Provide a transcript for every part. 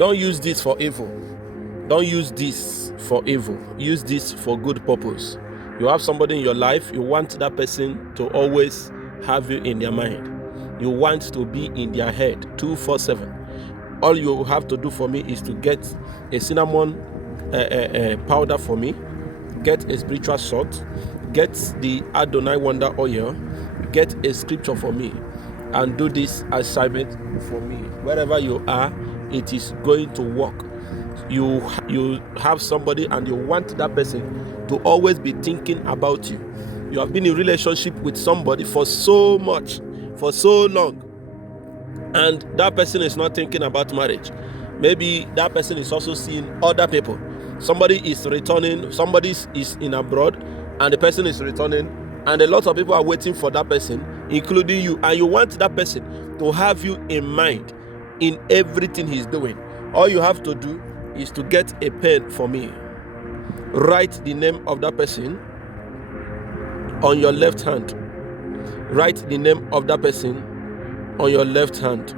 Don't use this for evil. Don't use this for evil. Use this for good purpose. You have somebody in your life, you want that person to always have you in their mind. You want to be in their head 24/7. All you have to do for me is to get a cinnamon powder for me, get a spiritual sword, get the Adonai Wonder oil, get a scripture for me, and do this assignment for me. Wherever you are, it is going to work. You have somebody and you want that person to always be thinking about you. You have been in relationship with somebody for so much, for so long, and that person is not thinking about marriage. Maybe that person is also seeing other people. Somebody is returning, somebody is in abroad, and the person is returning, and a lot of people are waiting for that person, including you, and you want that person to have you in mind in everything he's doing. All you have to do is to get a pen for me. Write the name of that person on your left hand. Write the name of that person on your left hand.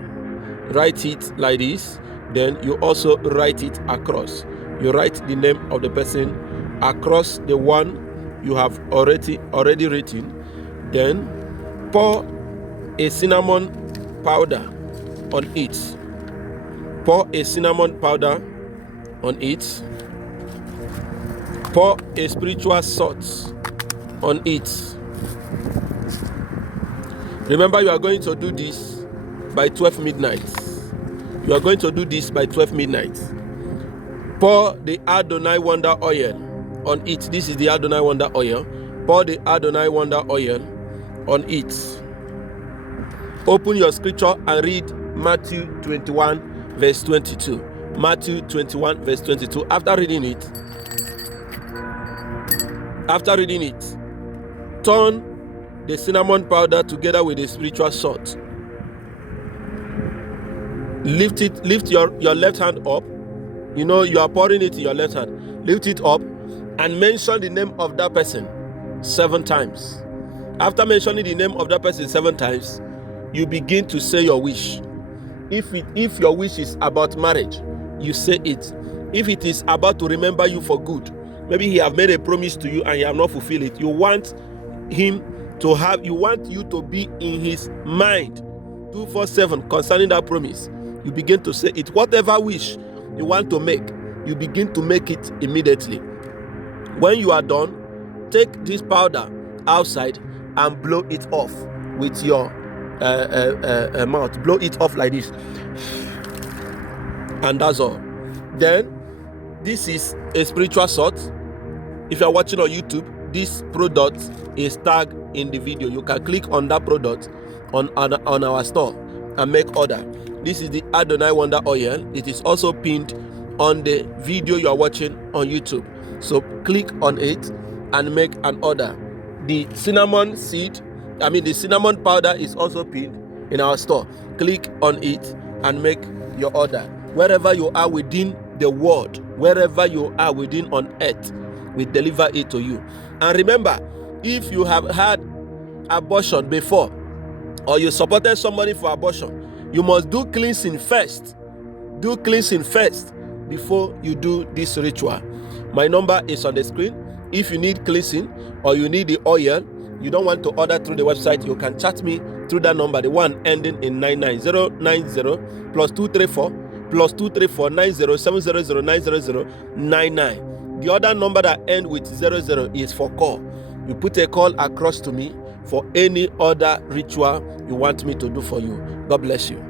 Write it like this. Then you also write it across. You write the name of the person across the one you have already written. Then pour a cinnamon powder on it. Pour a cinnamon powder on it. Pour a spiritual salt on it. Remember, you are going to do this by 12 midnight. You are going to do this by 12 midnight. Pour the Adonai Wonder oil on it. This is the Adonai Wonder oil. Pour the Adonai Wonder oil on it. Open your scripture and read Matthew 21 verse 22. Matthew 21 verse 22. After reading it, turn the cinnamon powder together with the spiritual salt. Lift your left hand up. You know you are pouring it in your left hand. Lift it up and mention the name of that person 7 times. After mentioning the name of that person 7 times, you begin to say your wish. If your wish is about marriage, you say it. If it is about to remember you for good, maybe he have made a promise to you and he have not fulfilled it, you want you to be in his mind 24/7 concerning that promise, you begin to say it. Whatever wish you want to make, you begin to make it immediately. When you are done, take this powder outside and blow it off with your mouth. Blow it off like this, and that's all. Then this is a spiritual salt. If you are watching on YouTube, this product is tagged in the video. You can click on that product on our store and make order. This is the Adonai Wonder oil. It is also pinned on the video you are watching on YouTube. So click on it and make an order. The cinnamon powder is also pinned in our store. Click on it and make your order. Wherever you are within the world, wherever you are within on earth, we deliver it to you. And remember, if you have had abortion before, or you supported somebody for abortion, you must do cleansing first. Do cleansing first before you do this ritual. My number is on the screen. If you need cleansing or you need the oil, you don't want to order through the website, you can chat me through that number, the one ending in 99090 +234 9070090099. The other number that ends with 00 is for call. You put a call across to me for any other ritual you want me to do for you. God bless you.